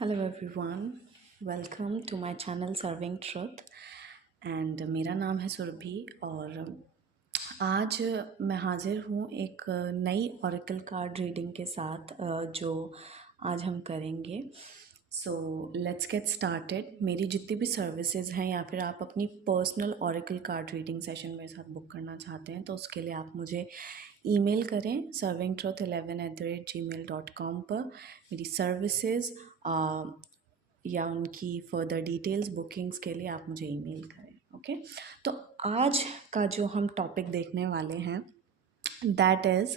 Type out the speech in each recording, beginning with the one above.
Hello everyone, welcome to my channel Serving Truth. And मेरा नाम है सुरभि और आज मैं हाज़िर हूँ एक नई ओरेकल कार्ड रीडिंग के साथ जो आज हम करेंगे। So let's get started. मेरी जितनी भी सर्विसेज हैं या फिर आप अपनी personal Oracle card reading session मेरे साथ बुक करना चाहते हैं तो उसके लिए आप मुझे ईमेल करें servingtruth11@gmail.com पर। मेरी सर्विसेज या उनकी फर्दर डिटेल्स बुकिंग्स के लिए आप मुझे ईमेल करें। ओके, तो आज का जो हम टॉपिक देखने वाले हैं दैट इज़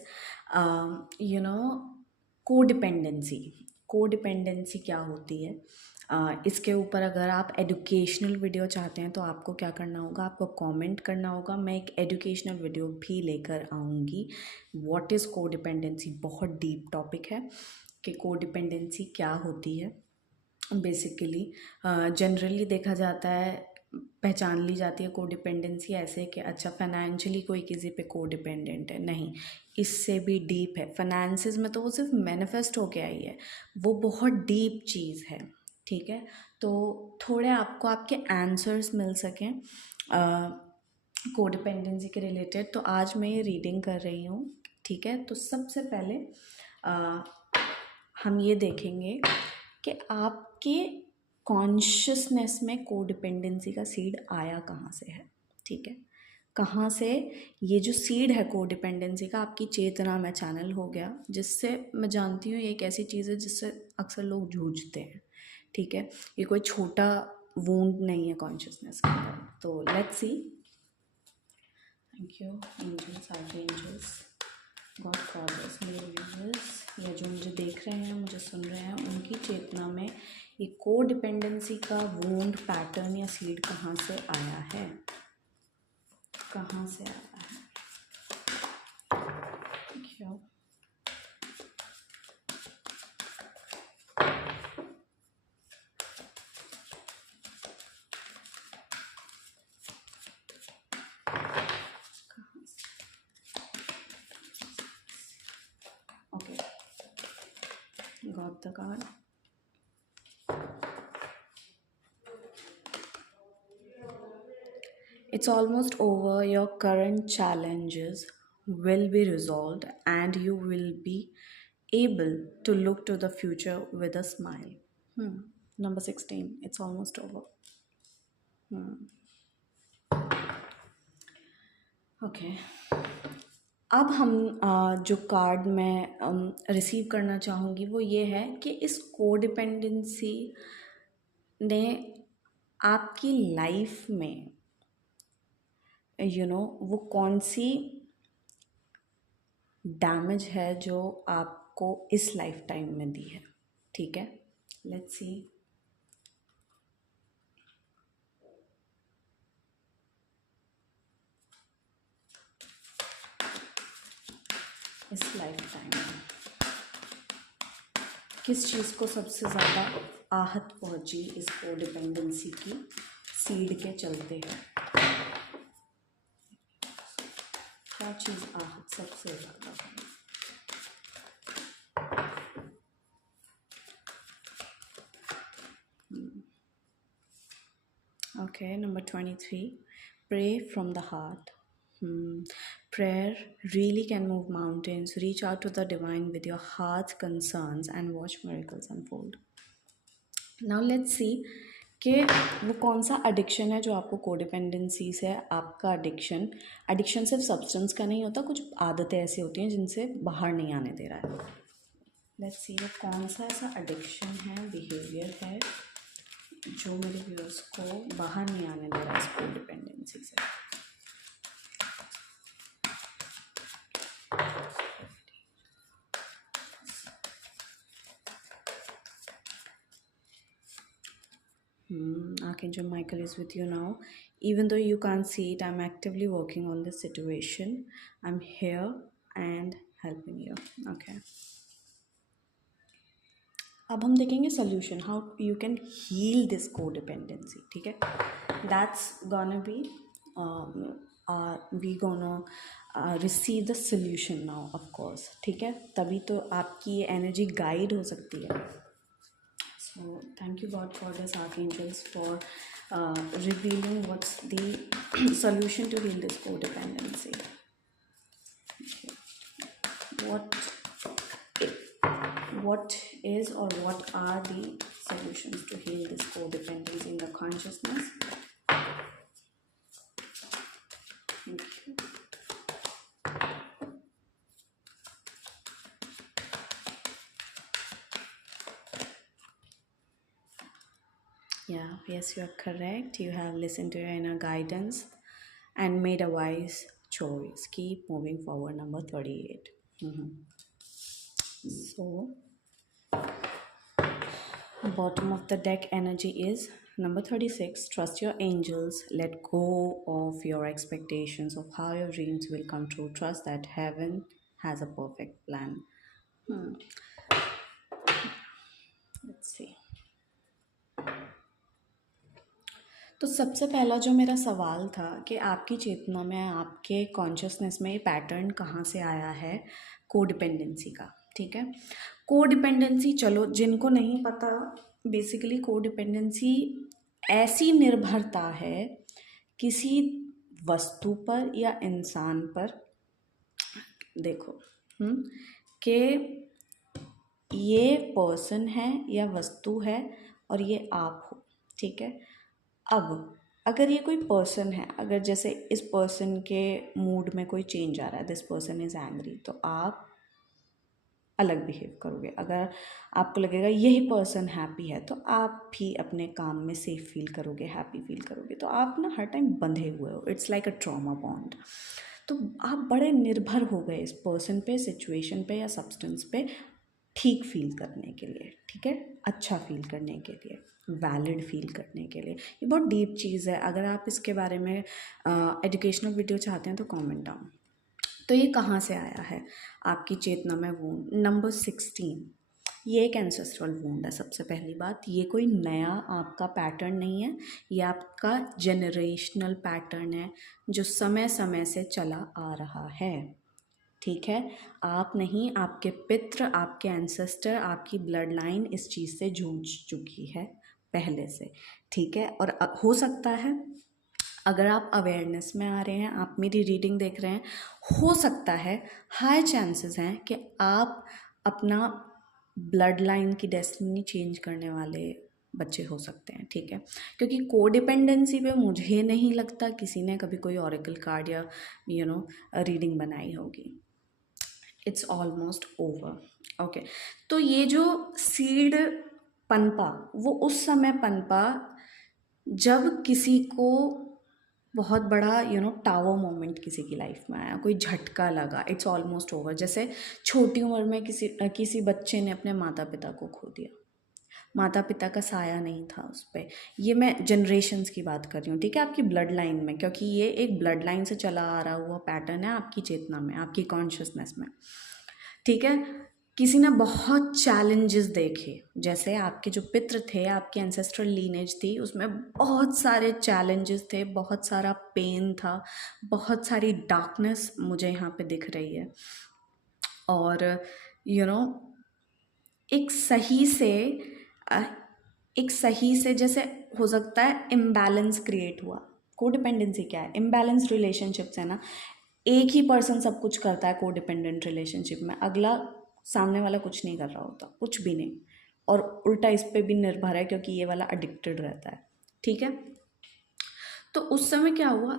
कोडिपेंडेंसी। कोडिपेंडेंसी क्या होती है, इसके ऊपर अगर आप एजुकेशनल वीडियो चाहते हैं तो आपको क्या करना होगा, आपको कमेंट करना होगा। मैं एक एजुकेशनल वीडियो भी लेकर आऊँगी। व्हाट इज़ कोडिपेंडेंसी, बहुत डीप टॉपिक है कि कोडिपेंडेंसी क्या होती है। बेसिकली जनरली देखा जाता है, पहचान ली जाती है कोडिपेंडेंसी ऐसे कि अच्छा फाइनेंशियली कोई किसी पे कोडिपेंडेंट है। नहीं, इससे भी डीप है। फाइनेंसेस में तो वो सिर्फ मैनिफेस्ट होके आई है, वो बहुत डीप चीज़ है। ठीक है, तो थोड़े आपको आपके आंसर्स मिल सकें कोडिपेंडेंसी के रिलेटेड, तो आज मैं ये रीडिंग कर रही हूँ। ठीक है, तो सबसे पहले हम ये देखेंगे कि आपके कॉन्शियसनेस में कोडिपेंडेंसी का सीड आया कहाँ से है। ठीक है, कहाँ से ये जो सीड है कोडिपेंडेंसी का आपकी चेतना में चैनल हो गया, जिससे मैं जानती हूँ ये एक ऐसी चीज़ है जिससे अक्सर लोग जूझते हैं। ठीक है, ये कोई छोटा वूंड नहीं है कॉन्शियसनेस के अंदर। तो let's see. Thank you angels, archangels, godfathers, मेरे व्यूअर्स या जो मुझे देख रहे हैं, मुझे सुन रहे हैं, उनकी चेतना में ये कोडिपेंडेंसी का वूंड पैटर्न या सीड कहाँ से आया है, कहाँ से आया है। क्यों okay, got the card. It's almost over. Your current challenges will be resolved and you will be able to look to the future with a smile. Number 16. It's almost over. Okay. अब हम जो card मैं receive करना चाहूँगी वो ये है कि इस कोडिपेंडेंसी ने आपकी लाइफ में वो कौन सी डैमेज है जो आपको इस लाइफ टाइम में दी है। ठीक है, लेट्स सी। इस लाइफ टाइम में किस चीज़ को सबसे ज़्यादा आहत पहुंची इस कोडिपेंडेंसी की सीड के चलते हैं। क्या चीज़ आहत सबसे ज़्यादा। Okay, number 23. Pray from the heart. Prayer really can move mountains. Reach out to the divine with your heart's concerns and watch miracles unfold. Now let's see कि वो कौन सा एडिक्शन है जो आपको कोडिपेंडेंसी से, आपका एडिक्शन सिर्फ सब्सटेंस का नहीं होता, कुछ आदतें ऐसी होती हैं जिनसे बाहर नहीं आने दे रहा है। लेट्स सी वो कौन सा ऐसा एडिक्शन है, बिहेवियर है जो मेरे व्यूअर्स को बाहर नहीं आने दे रहा है इस कोडिपेंडेंसी से। Archangel Michael is with you now. Even though you can't see it, I'm actively working on this situation. I'm here and helping you. Okay. अब हम देखेंगे solution, how you can heal this codependency. ठीक है, that's gonna be we gonna receive the solution now of course. ठीक है, तभी तो आपकी ये एनर्जी गाइड हो सकती है। So thank you God for this archangels for revealing what's the solution to heal this codependency. What what is or what are the solutions to heal this codependency in the consciousness? Thank you. Yeah, yes, you are correct. You have listened to your inner guidance and made a wise choice. Keep moving forward. Number 38. So, bottom of the deck energy is number 36. Trust your angels. Let go of your expectations of how your dreams will come true. Trust that heaven has a perfect plan. Let's see. तो सबसे पहला जो मेरा सवाल था कि आपकी चेतना में, आपके कॉन्शियसनेस में ये पैटर्न कहाँ से आया है कोडिपेंडेंसी का, ठीक है। कोडिपेंडेंसी, चलो जिनको नहीं पता, बेसिकली कोडिपेंडेंसी ऐसी निर्भरता है किसी वस्तु पर या इंसान पर, देखो कि ये पर्सन है या वस्तु है और ये आप हो, ठीक है। अब अगर ये कोई पर्सन है, अगर जैसे इस पर्सन के मूड में कोई चेंज आ रहा है, दिस पर्सन इज़ एंग्री, तो आप अलग बिहेव करोगे। अगर आपको लगेगा यही पर्सन हैप्पी है तो आप भी अपने काम में सेफ फील करोगे, हैप्पी फील करोगे। तो आप ना हर टाइम बंधे हुए हो, it's like a trauma bond. तो आप बड़े निर्भर हो गए इस पर्सन पे, सिचुएशन पे या सब्सटेंस पे ठीक फील करने के लिए, ठीक है, अच्छा फील करने के लिए, वैलिड फील करने के लिए। ये बहुत डीप चीज़ है। अगर आप इसके बारे में एजुकेशनल वीडियो चाहते हैं तो कमेंट डाउन। तो ये कहाँ से आया है आपकी चेतना में वूंड नंबर 16। ये एक एंसेस्ट्रल वूंड है। सबसे पहली बात, ये कोई नया आपका पैटर्न नहीं है, ये आपका जनरेशनल पैटर्न है जो समय समय से चला आ रहा है, ठीक है। आप नहीं, आपके पितृ, आपके एंसेस्टर, आपकी ब्लड लाइन इस चीज़ से जूझ चुकी है पहले से, ठीक है। और हो सकता है अगर आप अवेयरनेस में आ रहे हैं, आप मेरी रीडिंग देख रहे हैं, हो सकता है, हाई चांसेस हैं कि आप अपना ब्लड लाइन की डेस्टिनी चेंज करने वाले बच्चे हो सकते हैं, ठीक है। क्योंकि कोडिपेंडेंसी पे मुझे नहीं लगता किसी ने कभी कोई ऑरेकल कार्ड या रीडिंग बनाई होगी। It's almost over, okay. तो ये जो सीड पनपा, वो उस समय पनपा जब किसी को बहुत बड़ा टावर मोमेंट किसी की लाइफ में आया, कोई झटका लगा, इट्स ऑलमोस्ट ओवर। जैसे छोटी उम्र में किसी बच्चे ने अपने माता पिता को खो दिया, माता पिता का साया नहीं था उस पर। ये मैं जनरेशन्स की बात कर रही हूँ, ठीक है, आपकी ब्लड लाइन में, क्योंकि ये एक ब्लड लाइन से चला आ रहा हुआ पैटर्न है आपकी चेतना में, आपकी कॉन्शियसनेस में, ठीक है। किसी ने बहुत चैलेंजेस देखे, जैसे आपके जो पितृ थे, आपकी एंसेस्ट्रल लीनेज थी, उसमें बहुत सारे चैलेंजेस थे, बहुत सारा पेन था, बहुत सारी डार्कनेस मुझे यहाँ पे दिख रही है। और एक सही से जैसे हो सकता है इम्बैलेंस क्रिएट हुआ। कोडिपेंडेंसी क्या है? इम्बैलेंस रिलेशनशिप्स है ना। एक ही पर्सन सब कुछ करता है कोडिपेंडेंट रिलेशनशिप में, अगला सामने वाला कुछ नहीं कर रहा होता, कुछ भी नहीं, और उल्टा इस पे भी निर्भर है क्योंकि ये वाला एडिक्टेड रहता है, ठीक है। तो उस समय क्या हुआ,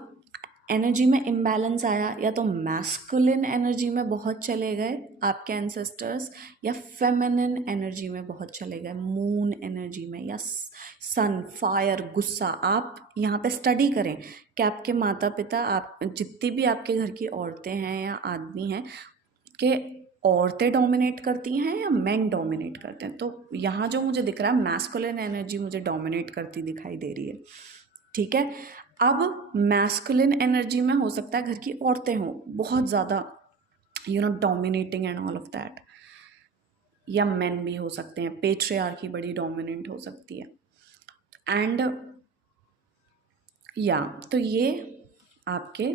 एनर्जी में इम्बैलेंस आया, या तो मैस्कुलिन एनर्जी में बहुत चले गए आपके एंसेस्टर्स, या फेमिनिन एनर्जी में बहुत चले गए, मून एनर्जी में, या सन, फायर, गुस्सा। आप यहाँ पे स्टडी करें कि आपके माता पिता, आप जितनी भी आपके घर की औरतें हैं या आदमी हैं, कि औरतें डोमिनेट करती हैं या मेन डोमिनेट करते हैं। तो यहाँ जो मुझे दिख रहा है, मैस्कुलिन एनर्जी मुझे डोमिनेट करती दिखाई दे रही है, ठीक है। अब मैस्कुलिन एनर्जी में हो सकता है घर की औरतें हों बहुत ज़्यादा dominating and all of that, या मेन भी हो सकते हैं, पेट्रियार्की बड़ी डोमिनेंट हो सकती है। एंड या तो ये आपके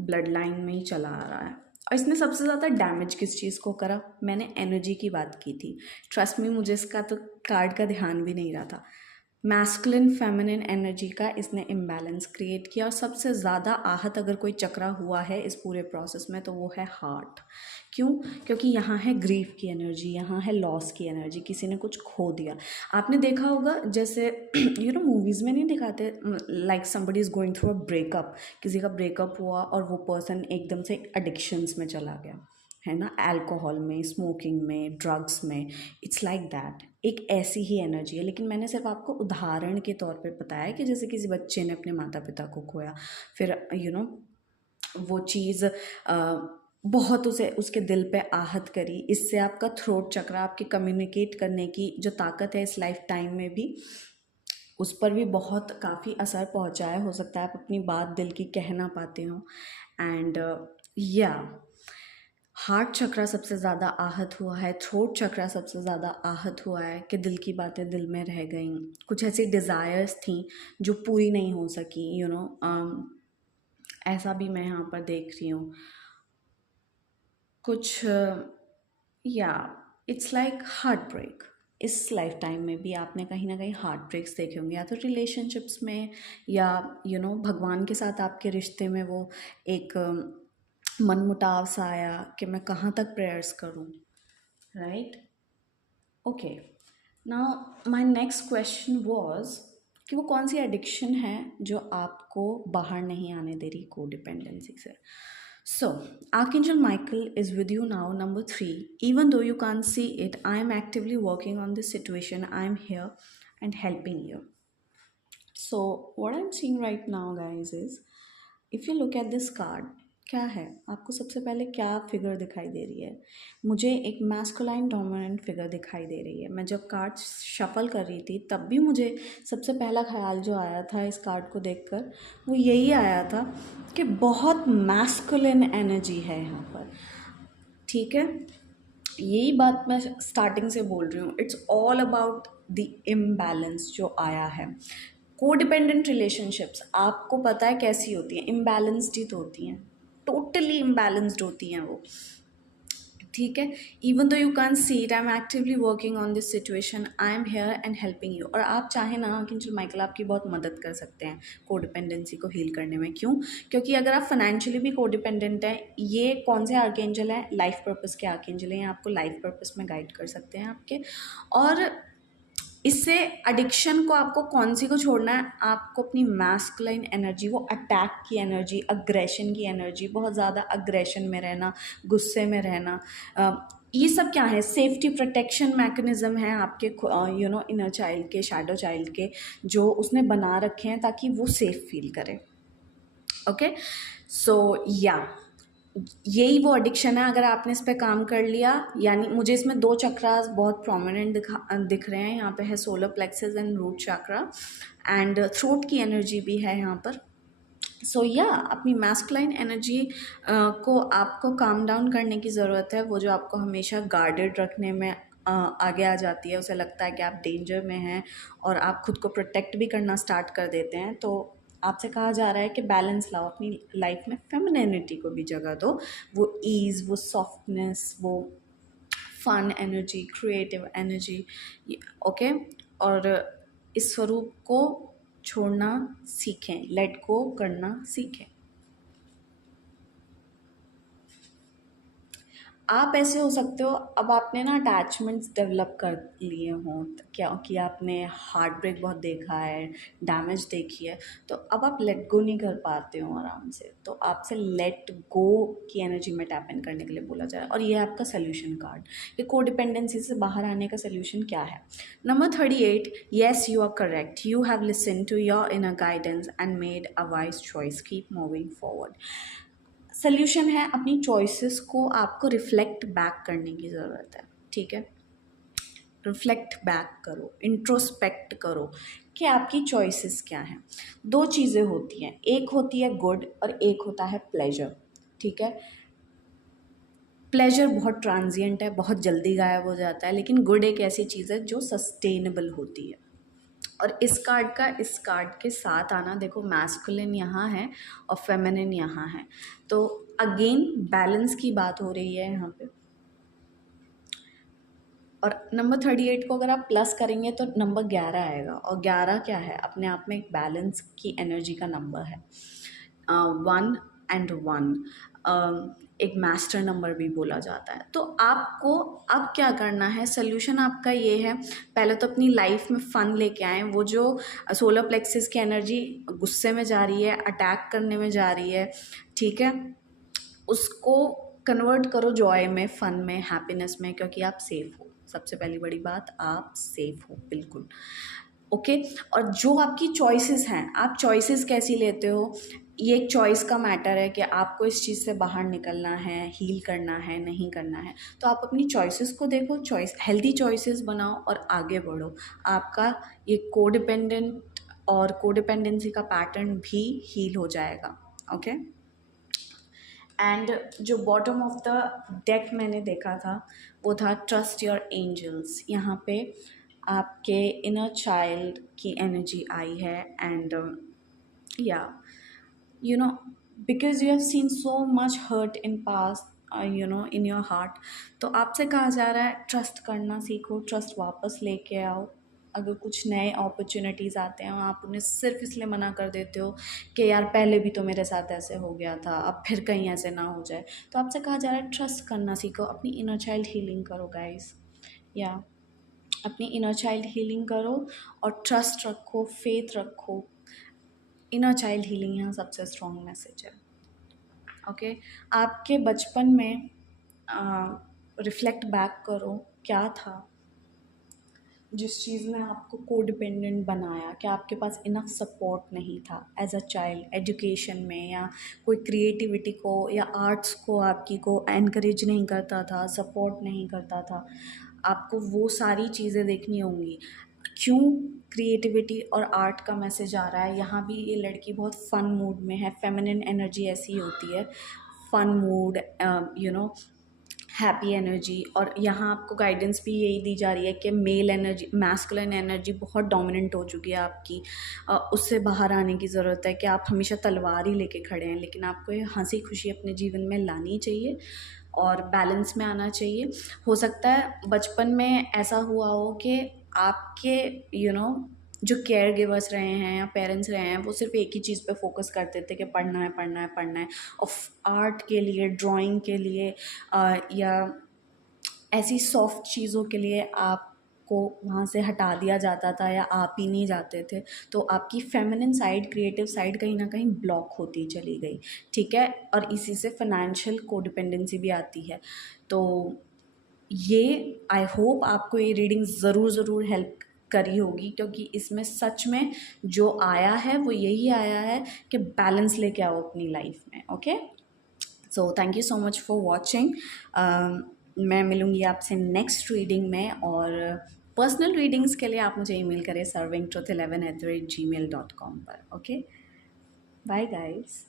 ब्लड लाइन में ही चला आ रहा है। और इसने सबसे ज़्यादा डैमेज किस चीज़ को करा? मैंने एनर्जी की बात की थी। ट्रस्ट मी, मुझे इसका तो कार्ड का ध्यान भी नहीं रहा था। मैस्कुलिन फेमिनिन एनर्जी का इसने इम्बैलेंस क्रिएट किया, और सबसे ज़्यादा आहत अगर कोई चक्रा हुआ है इस पूरे प्रोसेस में तो वो है हार्ट। क्यों? क्योंकि यहाँ है ग्रीफ की एनर्जी, यहाँ है लॉस की एनर्जी, किसी ने कुछ खो दिया। आपने देखा होगा जैसे मूवीज़ में नहीं दिखाते, like somebody is going through a breakup, किसी का ब्रेकअप हुआ और वो पर्सन एकदम से एडिक्शंस में चला गया, है ना, अल्कोहल में, स्मोकिंग में, ड्रग्स में। इट्स लाइक दैट, एक ऐसी ही एनर्जी है। लेकिन मैंने सिर्फ आपको उदाहरण के तौर पे बताया कि जैसे किसी बच्चे ने अपने माता पिता को खोया, फिर वो चीज़ बहुत उसे उसके दिल पे आहत करी। इससे आपका थ्रोट चक्र, आपकी कम्युनिकेट करने की जो ताकत है इस लाइफ टाइम में भी, उस पर भी बहुत काफ़ी असर पहुंचा है। हो सकता है आप अपनी बात दिल की कह ना पाते हो। एंड या हार्ट चक्रा सबसे ज़्यादा आहत हुआ है, थ्रोट चक्रा सबसे ज़्यादा आहत हुआ है कि दिल की बातें दिल में रह गई। कुछ ऐसी डिज़ायर्स थी जो पूरी नहीं हो सकी, ऐसा भी मैं यहाँ पर देख रही हूँ कुछ। या इट्स लाइक हार्ट ब्रेक। इस लाइफ टाइम में भी आपने कहीं ना कहीं हार्ट ब्रेक्स देखे होंगे, या तो रिलेशनशिप्स में, या भगवान के साथ आपके रिश्ते में वो एक मनमुटाव सा आया कि मैं कहाँ तक प्रेयर्स करूँ, right? Okay, now my next question was कि वो कौन सी एडिक्शन है जो आपको बाहर नहीं आने दे रही कोडिपेंडेंसी से। So, Archangel Michael is with you now. Number 3, even though you can't see it, I am actively working on this situation. I am here and helping you. So, what I'm seeing right now, guys, is if you look at this card, क्या है आपको सबसे पहले क्या figure दिखाई दे रही है? मुझे एक मैस्कुलाइन डोमिनेंट फिगर दिखाई दे रही है। मैं जब कार्ड शफल कर रही थी तब भी मुझे सबसे पहला ख्याल जो आया था इस कार्ड को देखकर वो यही आया था कि बहुत मैस्कुलिन एनर्जी है यहाँ पर, ठीक है? यही बात मैं स्टार्टिंग से बोल रही हूँ, it's all about the imbalance जो आया है। कोडिपेंडेंट रिलेशनशिप्स आपको पता है कैसी होती हैं? इम्बैलेंस्ड ही तो होती हैं, टोटली इम्बैलेंस्ड होती हैं वो, ठीक है? Even though you can see it, I am actively working on this situation, I am here and helping you. और आप चाहें ना आर्कएंजल माइकल आपकी बहुत मदद कर सकते हैं कोडिपेंडेंसी को हील करने में। क्यों? क्योंकि अगर आप फाइनेंशियली भी कोडिपेंडेंट हैं, ये कौन से आर्कएंजल हैं? लाइफ पर्पस के आर्कएंजल हैं, आपको लाइफ पर्पस में गाइड कर सकते हैं आपके। और इससे एडिक्शन को आपको कौन सी को छोड़ना है? आपको अपनी मैस्कुलाइन एनर्जी, वो अटैक की एनर्जी, अग्रेशन की एनर्जी, बहुत ज़्यादा अग्रेशन में रहना, गुस्से में रहना, ये सब क्या है? सेफ्टी प्रोटेक्शन मैकेनिज़्म है आपके इनर चाइल्ड के, शैडो चाइल्ड के, जो उसने बना रखे हैं ताकि वो सेफ फील करे। ओके, सो या यही वो एडिक्शन है। अगर आपने इस पे काम कर लिया, यानी मुझे इसमें 2 चक्रास बहुत प्रोमिनेंट दिख रहे हैं। यहाँ पे है solar plexus and root chakra, and throat की एनर्जी भी है यहाँ पर। सो अपनी मैस्कुलाइन एनर्जी को आपको काम डाउन करने की ज़रूरत है। वो जो आपको हमेशा गार्डेड रखने में आगे आ जाती है, उसे लगता है कि आप डेंजर में हैं और आप खुद को प्रोटेक्ट भी करना स्टार्ट कर देते हैं। तो आपसे कहा जा रहा है कि बैलेंस लाओ अपनी लाइफ में, फेमिनिनिटी को भी जगह दो, वो ईज़, वो सॉफ्टनेस, वो fun energy, creative energy, okay? और इस स्वरूप को छोड़ना सीखें, लेट गो करना सीखें। आप ऐसे हो सकते हो, अब आपने ना अटैचमेंट्स डेवलप कर लिए हों, क्या कि आपने हार्ट ब्रेक बहुत देखा है, डैमेज देखी है, तो अब आप लेट गो नहीं कर पाते हो आराम से। तो आपसे लेट गो की एनर्जी में टैप इन करने के लिए बोला जा रहा है। और ये है आपका सोल्यूशन कार्ड, ये कोडिपेंडेंसी से बाहर आने का सोल्यूशन क्या है? Number 38, yes you are correct, you have listen to your inner guidance and made a wise choice, keep moving forward. Solution है अपनी चॉइसेस को आपको रिफ्लेक्ट बैक करने की ज़रूरत है, ठीक है? रिफ्लेक्ट बैक करो, इंट्रोस्पेक्ट करो कि आपकी चॉइसेस क्या हैं। 2 चीज़ें होती हैं, एक होती है गुड और एक होता है प्लेजर, ठीक है? प्लेजर बहुत ट्रांजिएंट है, बहुत जल्दी गायब हो जाता है, लेकिन गुड एक ऐसी चीज़ है जो सस्टेनेबल होती है। और इस कार्ड के साथ आना, देखो मैस्कुलिन यहाँ है और फेमिनिन यहाँ है, तो अगेन बैलेंस की बात हो रही है यहाँ पे। और नंबर 38 को अगर आप प्लस करेंगे तो नंबर 11 आएगा, और 11 क्या है, अपने आप में एक बैलेंस की एनर्जी का नंबर है। 1 एक मास्टर नंबर भी बोला जाता है। तो आपको अब क्या करना है, सोल्यूशन आपका ये है, पहले तो अपनी लाइफ में फ़न लेके आएँ। वो जो सोलर प्लेक्सिस की एनर्जी गुस्से में जा रही है, अटैक करने में जा रही है, ठीक है, उसको कन्वर्ट करो जॉय में, फ़न में, हैप्पीनेस में, क्योंकि आप सेफ़ हो। सबसे पहली बड़ी बात, आप सेफ़ हो बिल्कुल, ओके। और जो आपकी चॉइसेस हैं, आप चॉइसेस कैसी लेते हो, ये एक चॉइस का मैटर है कि आपको इस चीज़ से बाहर निकलना है, हील करना है, नहीं करना है। तो आप अपनी चॉइसेस को देखो, हेल्दी चॉइसेस बनाओ और आगे बढ़ो। आपका ये कोडिपेंडेंट और कोडिपेंडेंसी का पैटर्न भी हील हो जाएगा, ओके। एंड जो बॉटम ऑफ द डेक मैंने देखा था वो था ट्रस्ट योर एंजल्स। यहाँ पे आपके इनर चाइल्ड की एनर्जी आई है, and yeah you know, because you have seen so much hurt in past, you know, in your heart. तो आपसे कहा जा रहा है ट्रस्ट करना सीखो, ट्रस्ट वापस लेके आओ। अगर कुछ नए अपॉर्चुनिटीज़ आते हैं, आप उन्हें सिर्फ इसलिए मना कर देते हो कि यार पहले भी तो मेरे साथ ऐसे हो गया था, अब फिर कहीं ऐसे ना हो जाए। तो आपसे कहा जा रहा है ट्रस्ट करना सीखो, अपनी इनर चाइल्ड हीलिंग करो गाइस, या अपनी इनर चाइल्ड हीलिंग करो और ट्रस्ट रखो, फेथ रखो। इनर चाइल्ड हीलिंग यहाँ सबसे स्ट्रॉन्ग मैसेज है, ओके। आपके बचपन में रिफ्लेक्ट बैक करो, क्या था जिस चीज़ ने आपको कोडिपेंडेंट बनाया, क्या आपके पास इनफ सपोर्ट नहीं था एज अ चाइल्ड, एजुकेशन में, या कोई क्रिएटिविटी को या आर्ट्स को आपकी को एनकरेज नहीं करता था, सपोर्ट नहीं करता था। आपको वो सारी चीज़ें देखनी होंगी। क्यों क्रिएटिविटी और आर्ट का मैसेज आ रहा है यहाँ भी, ये लड़की बहुत फ़न मूड में है, फेमिनिन एनर्जी ऐसी होती है, fun mood, you know, happy energy. और यहाँ आपको गाइडेंस भी यही दी जा रही है कि मेल एनर्जी, मैस्कुलिन एनर्जी बहुत डोमिनेंट हो चुकी है आपकी, उससे बाहर आने की ज़रूरत है कि आप हमेशा तलवार ही लेके खड़े हैं, लेकिन आपको ये हंसी खुशी अपने जीवन में लानी चाहिए और बैलेंस में आना चाहिए। हो सकता है बचपन में ऐसा हुआ हो कि आपके यू नो जो केयर गिवर्स रहे हैं या पेरेंट्स रहे हैं, वो सिर्फ एक ही चीज़ पे फोकस करते थे कि पढ़ना है, पढ़ना है, पढ़ना है, और आर्ट के लिए, ड्राइंग के लिए, या ऐसी सॉफ्ट चीज़ों के लिए आपको वहाँ से हटा दिया जाता था या आप ही नहीं जाते थे। तो आपकी फेमिनिन साइड, क्रिएटिव साइड कहीं ना कहीं ब्लॉक होती चली गई, ठीक है। और इसी से फाइनेंशियल कोडिपेंडेंसी भी आती है। तो ये, आई होप आपको ये रीडिंग ज़रूर हेल्प करी होगी, क्योंकि इसमें सच में जो आया है वो यही आया है कि बैलेंस लेके आओ अपनी लाइफ में, okay. So thank you so much for watching. मैं मिलूँगी आपसे नेक्स्ट रीडिंग में, और पर्सनल रीडिंग्स के लिए आप मुझे ईमेल करें servingtruth11@gmail.com पर, ओके। Bye guys.